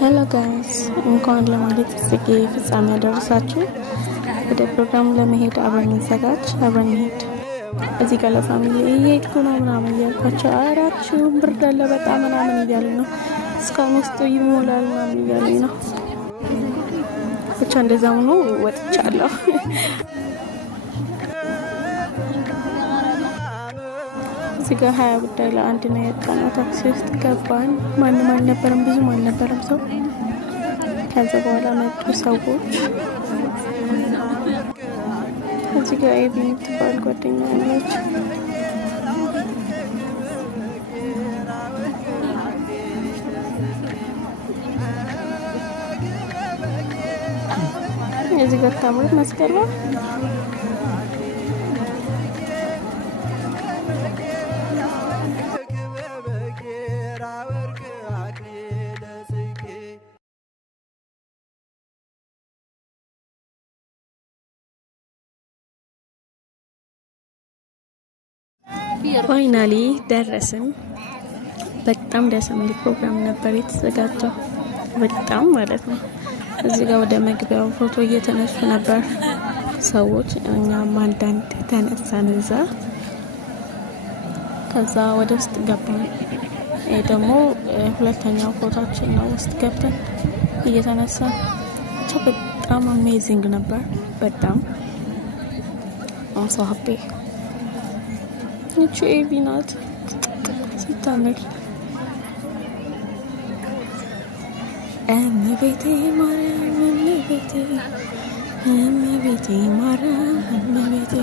ሄሎ ጋይስ እንኳን ለማለት ጽጌ ፍጻሜ ያደረሳችሁ። ወደ ፕሮግራሙ ለመሄድ አብረን እንዘጋጅ፣ አብረን እንሄድ። እዚህ ጋር ለፋሚሊ እየሄድኩ ነው ምናምን እያልኳቸው አራችሁ ብርድ አለ በጣም ምናምን እያሉኝ ነው። እስካሁን ውስጡ ይሞላል ምናምን እያሉኝ ነው። ብቻ እንደዛ ሆኖ ወጥቻለሁ። እዚህ ጋር 20 ጉዳይ ለአንድ ነው የወጣነው። ታክሲ ውስጥ ገባን። ማንም አልነበረም፣ ብዙም አልነበረም ሰው። ከዛ በኋላ መጡ ሰዎች። እዚህ ጋር ኤቢ የምትባል ጓደኛ አለች። እዚህ ጋር ታምር መስቀል ነው። ፋይናሊ ደረስን። በጣም ደስ የሚል ፕሮግራም ነበር የተዘጋጀው፣ በጣም ማለት ነው። እዚህ ጋር ወደ መግቢያው ፎቶ እየተነሱ ነበር ሰዎች፣ እኛም አንዳንድ ተነሳን እዛ። ከዛ ወደ ውስጥ ገባን። ይሄ ደግሞ ሁለተኛው ፎቶችን ነው። ውስጥ ገብተን እየተነሳን በጣም አሜዚንግ ነበር። በጣም so happy። ይቺ ኤቢ ናት ስታምር። እመቤቴ ማርያም እመቤቴ ማርያም እመቤቴ